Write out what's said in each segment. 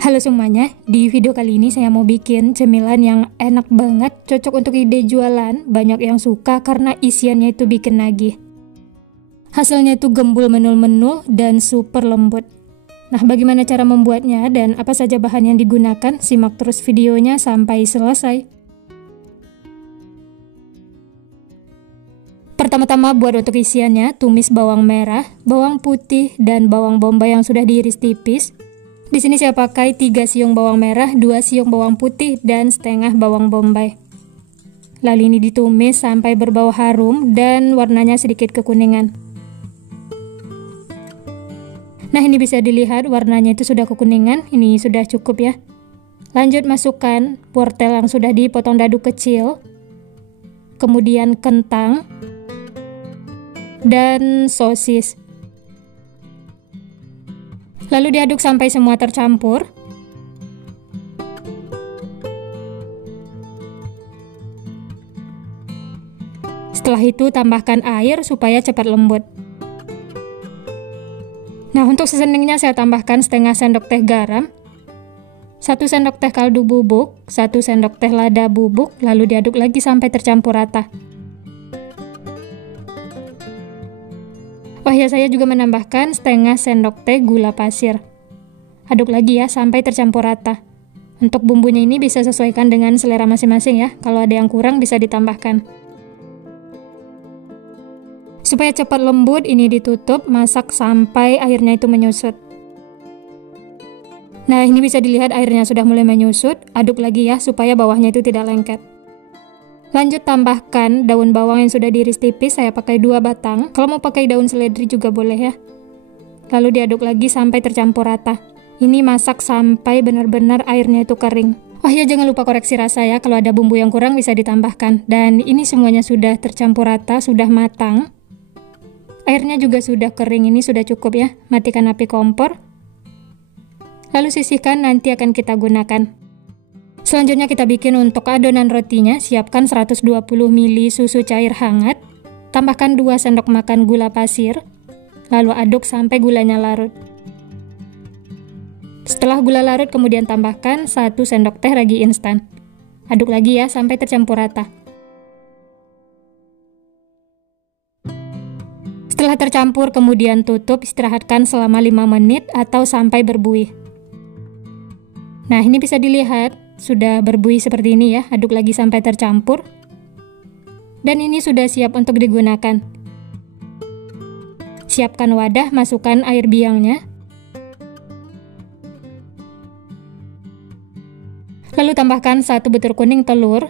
Halo semuanya, di video kali ini saya mau bikin cemilan yang enak banget, cocok untuk ide jualan, banyak yang suka karena isiannya itu bikin nagih. Hasilnya itu gembul menul-menul dan super lembut. Nah, bagaimana cara membuatnya dan apa saja bahan yang digunakan? Simak terus videonya sampai selesai. Pertama-tama buat untuk isiannya, tumis bawang merah, bawang putih, dan bawang bombay yang sudah diiris tipis. Di sini saya pakai 3 siung bawang merah, 2 siung bawang putih, dan setengah bawang bombay. Lalu ini ditumis sampai berbau harum dan warnanya sedikit kekuningan. Nah, ini bisa dilihat warnanya itu sudah kekuningan, ini sudah cukup ya. Lanjut masukkan wortel yang sudah dipotong dadu kecil, kemudian kentang, dan sosis. Lalu diaduk sampai semua tercampur. Setelah itu tambahkan air supaya cepat lembut. Nah, untuk seasoningnya saya tambahkan setengah sendok teh garam, 1 sendok teh kaldu bubuk, 1 sendok teh lada bubuk, lalu diaduk lagi sampai tercampur rata. Oh ya, saya juga menambahkan setengah sendok teh gula pasir. Aduk lagi ya sampai tercampur rata. Untuk bumbunya ini bisa sesuaikan dengan selera masing-masing ya. Kalau ada yang kurang bisa ditambahkan. Supaya cepat lembut, ini ditutup, masak sampai airnya itu menyusut. Nah, ini bisa dilihat airnya sudah mulai menyusut. Aduk lagi ya supaya bawahnya itu tidak lengket. Lanjut tambahkan daun bawang yang sudah diiris tipis, saya pakai 2 batang. Kalau mau pakai daun seledri juga boleh ya. Lalu diaduk lagi sampai tercampur rata. Ini masak sampai benar-benar airnya itu kering. Oh ya, jangan lupa koreksi rasa ya, kalau ada bumbu yang kurang bisa ditambahkan. Dan ini semuanya sudah tercampur rata, sudah matang. Airnya juga sudah kering, ini sudah cukup ya. Matikan api kompor. Lalu sisihkan, nanti akan kita gunakan. Selanjutnya kita bikin untuk adonan rotinya. Siapkan 120 ml susu cair hangat, tambahkan 2 sendok makan gula pasir, lalu aduk sampai gulanya larut. Setelah gula larut, kemudian tambahkan 1 sendok teh ragi instan. Aduk lagi ya sampai tercampur rata. Setelah tercampur, kemudian tutup, istirahatkan selama 5 menit atau sampai berbuih. Nah, ini bisa dilihat sudah berbuih seperti ini ya, aduk lagi sampai tercampur. Dan ini sudah siap untuk digunakan. Siapkan wadah, masukkan air biangnya. Lalu tambahkan 1 butir kuning telur.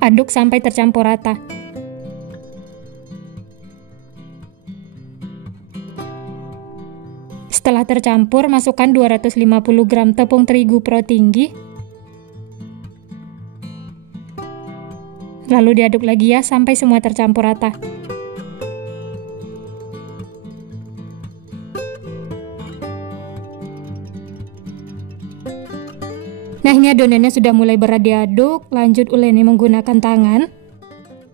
Aduk sampai tercampur rata. Setelah tercampur, masukkan 250 gram tepung terigu pro tinggi. Lalu diaduk lagi ya sampai semua tercampur rata. Nah, ini adonannya sudah mulai berat diaduk. Lanjut uleni menggunakan tangan.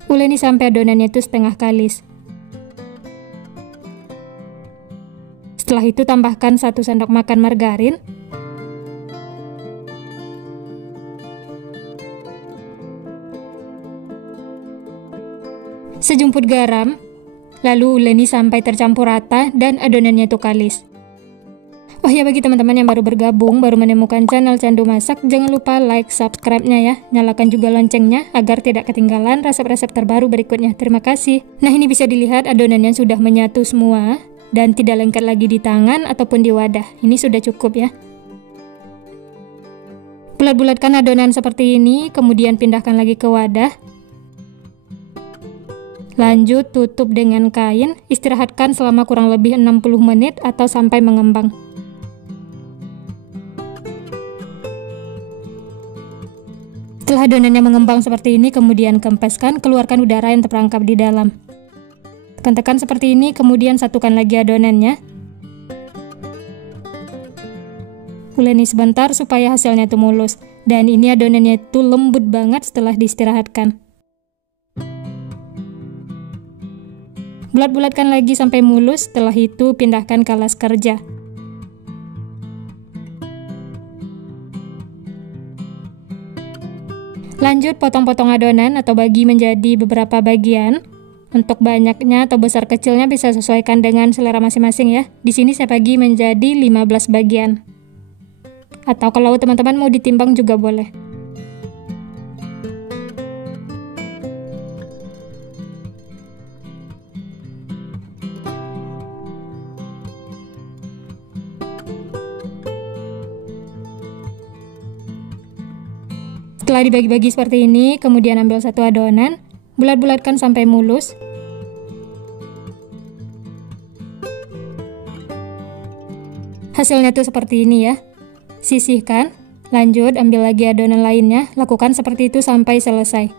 Uleni sampai adonannya itu setengah kalis. Setelah itu tambahkan 1 sendok makan margarin. Sejumput garam. Lalu uleni sampai tercampur rata dan adonannya itu kalis. Oh ya, bagi teman-teman yang baru bergabung, baru menemukan channel Candu Masak, jangan lupa like, subscribe-nya ya. Nyalakan juga loncengnya agar tidak ketinggalan resep-resep terbaru berikutnya. Terima kasih. Nah, ini bisa dilihat adonannya sudah menyatu semua dan tidak lengket lagi di tangan ataupun di wadah. Ini sudah cukup ya. Bulat-bulatkan adonan seperti ini, kemudian pindahkan lagi ke wadah. Lanjut tutup dengan kain, istirahatkan selama kurang lebih 60 menit atau sampai mengembang. Setelah adonannya mengembang seperti ini, kemudian kempeskan, keluarkan udara yang terperangkap di dalam. Tekan-tekan seperti ini, kemudian satukan lagi adonannya. Uleni sebentar supaya hasilnya itu mulus. Dan ini adonannya itu lembut banget setelah diistirahatkan. Bulat-bulatkan lagi sampai mulus, setelah itu pindahkan ke alas kerja. Lanjut potong-potong adonan atau bagi menjadi beberapa bagian. Untuk banyaknya atau besar kecilnya bisa sesuaikan dengan selera masing-masing ya. Di sini saya bagi menjadi 15 bagian. Atau kalau teman-teman mau ditimbang juga boleh. Setelah dibagi-bagi seperti ini, kemudian ambil satu adonan, bulat-bulatkan sampai mulus. Hasilnya tuh seperti ini ya. Sisihkan, lanjut ambil lagi adonan lainnya, lakukan seperti itu sampai selesai.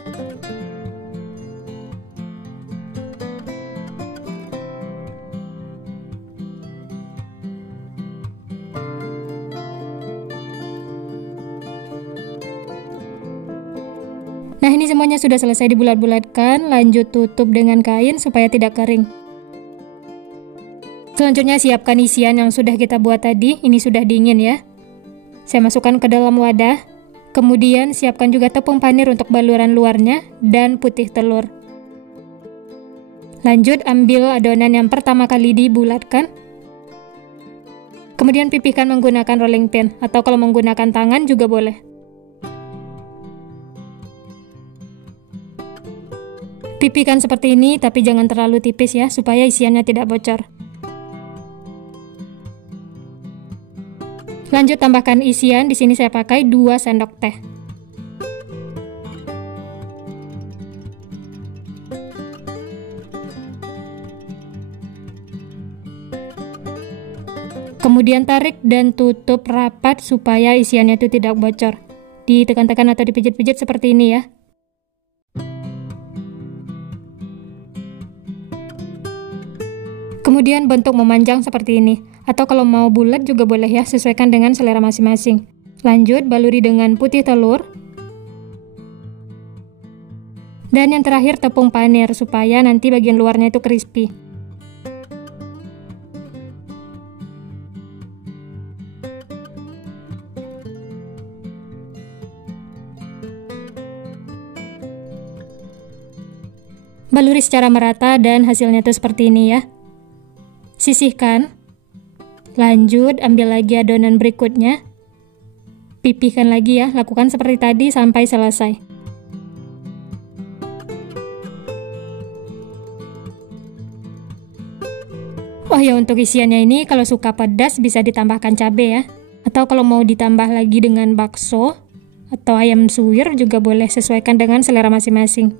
Nah, ini semuanya sudah selesai dibulat-bulatkan, lanjut tutup dengan kain supaya tidak kering. Selanjutnya siapkan isian yang sudah kita buat tadi, ini sudah dingin ya. Saya masukkan ke dalam wadah, kemudian siapkan juga tepung panir untuk baluran luarnya dan putih telur. Lanjut ambil adonan yang pertama kali dibulatkan, kemudian pipihkan menggunakan rolling pin, atau kalau menggunakan tangan juga boleh. Pipihkan seperti ini, tapi jangan terlalu tipis ya, supaya isiannya tidak bocor. Lanjut tambahkan isian, di sini saya pakai 2 sendok teh. Kemudian tarik dan tutup rapat supaya isiannya itu tidak bocor. Ditekan-tekan atau dipijit-pijit seperti ini ya. Kemudian bentuk memanjang seperti ini, atau kalau mau bulat juga boleh ya, sesuaikan dengan selera masing-masing. Lanjut baluri dengan putih telur. Dan yang terakhir tepung panir, supaya nanti bagian luarnya itu crispy. Baluri secara merata dan hasilnya tuh seperti ini ya. Sisihkan. Lanjut ambil lagi adonan berikutnya. Pipihkan lagi ya, lakukan seperti tadi sampai selesai. Oh ya, untuk isiannya ini kalau suka pedas bisa ditambahkan cabai ya. Atau kalau mau ditambah lagi dengan bakso atau ayam suwir juga boleh, sesuaikan dengan selera masing-masing.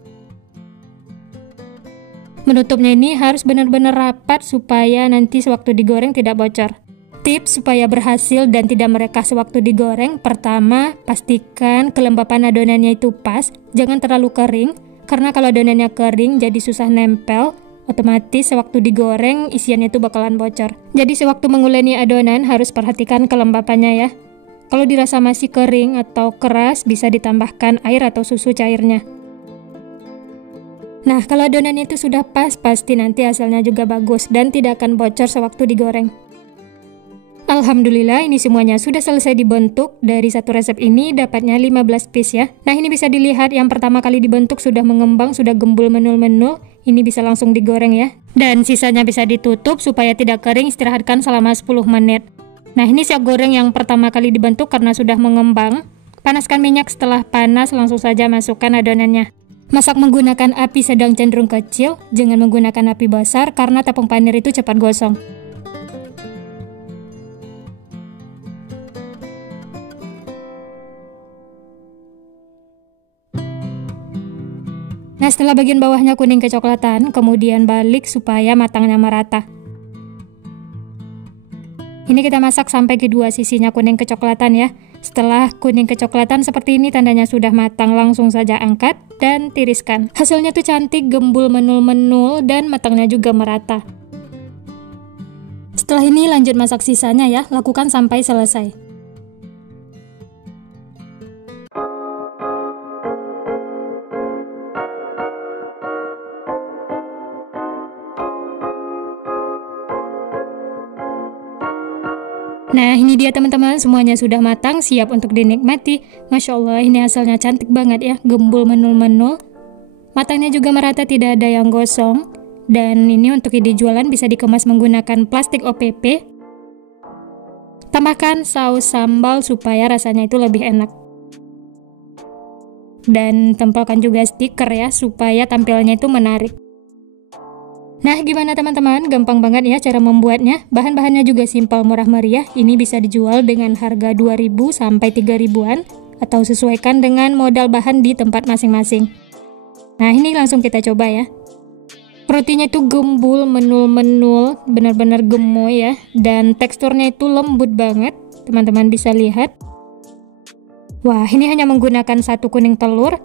Menutupnya ini harus benar-benar rapat supaya nanti sewaktu digoreng tidak bocor. Tips supaya berhasil dan tidak merekah sewaktu digoreng, pertama, pastikan kelembapan adonannya itu pas, jangan terlalu kering, karena kalau adonannya kering jadi susah nempel, otomatis sewaktu digoreng isiannya itu bakalan bocor. Jadi sewaktu menguleni adonan harus perhatikan kelembapannya ya. Kalau dirasa masih kering atau keras bisa ditambahkan air atau susu cairnya. Nah, kalau adonannya itu sudah pas, pasti nanti hasilnya juga bagus dan tidak akan bocor sewaktu digoreng. Alhamdulillah, ini semuanya sudah selesai dibentuk. Dari satu resep ini dapatnya 15 piece ya. Nah, ini bisa dilihat yang pertama kali dibentuk sudah mengembang, sudah gembul menul-menul. Ini bisa langsung digoreng ya. Dan sisanya bisa ditutup supaya tidak kering, istirahatkan selama 10 menit. Nah, ini siap goreng yang pertama kali dibentuk karena sudah mengembang. Panaskan minyak, setelah panas langsung saja masukkan adonannya. Masak menggunakan api sedang cenderung kecil, jangan menggunakan api besar karena tepung panir itu cepat gosong. Nah, setelah bagian bawahnya kuning kecoklatan, kemudian balik supaya matangnya merata. Ini kita masak sampai kedua sisinya kuning kecoklatan ya. Setelah kuning kecoklatan seperti ini tandanya sudah matang, langsung saja angkat dan tiriskan. Hasilnya tuh cantik, gembul menul-menul dan matangnya juga merata. Setelah ini lanjut masak sisanya ya, lakukan sampai selesai. Nah, ini dia teman-teman, semuanya sudah matang, siap untuk dinikmati. Masya Allah, ini hasilnya cantik banget ya, gembul menul-menul. Matangnya juga merata, tidak ada yang gosong. Dan ini untuk ide jualan bisa dikemas menggunakan plastik OPP. Tambahkan saus sambal supaya rasanya itu lebih enak. Dan tempelkan juga stiker ya, supaya tampilannya itu menarik. Nah, gimana teman-teman? Gampang banget ya cara membuatnya. Bahan-bahannya juga simpel, murah meriah. Ini bisa dijual dengan harga 2.000 sampai 3.000-an atau sesuaikan dengan modal bahan di tempat masing-masing. Nah, ini langsung kita coba ya. Rotinya itu gembul, menul-menul, benar-benar gemoy ya. Dan teksturnya itu lembut banget. Teman-teman bisa lihat. Wah, ini hanya menggunakan 1 kuning telur.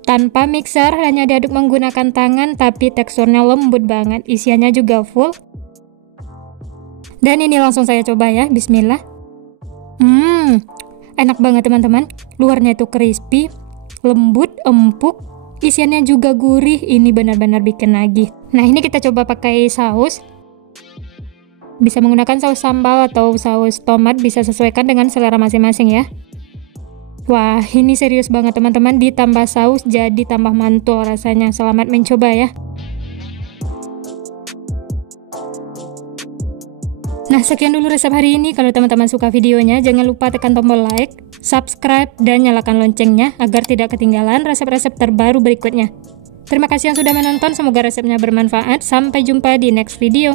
Tanpa mixer, hanya diaduk menggunakan tangan, tapi teksturnya lembut banget, isiannya juga full. Dan ini langsung saya coba ya, bismillah. Enak banget teman-teman, luarnya itu crispy, lembut, empuk, isiannya juga gurih, ini benar-benar bikin nagih. Nah, ini kita coba pakai saus. Bisa menggunakan saus sambal atau saus tomat, bisa sesuaikan dengan selera masing-masing ya. Wah, ini serius banget teman-teman, ditambah saus jadi tambah mantul rasanya. Selamat mencoba ya. Nah, sekian dulu resep hari ini. Kalau teman-teman suka videonya, jangan lupa tekan tombol like, subscribe, dan nyalakan loncengnya agar tidak ketinggalan resep-resep terbaru berikutnya. Terima kasih yang sudah menonton, semoga resepnya bermanfaat. Sampai jumpa di next video.